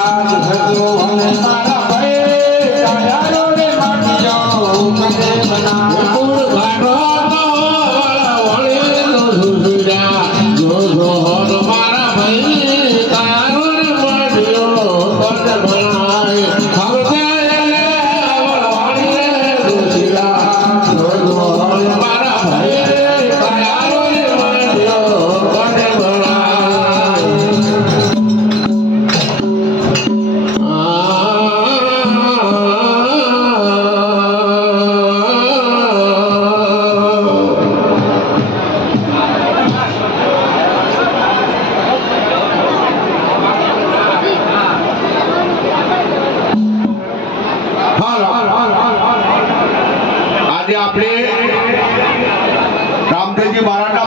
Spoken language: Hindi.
भगवान આજે આપણે રામદેવજી મહારાજ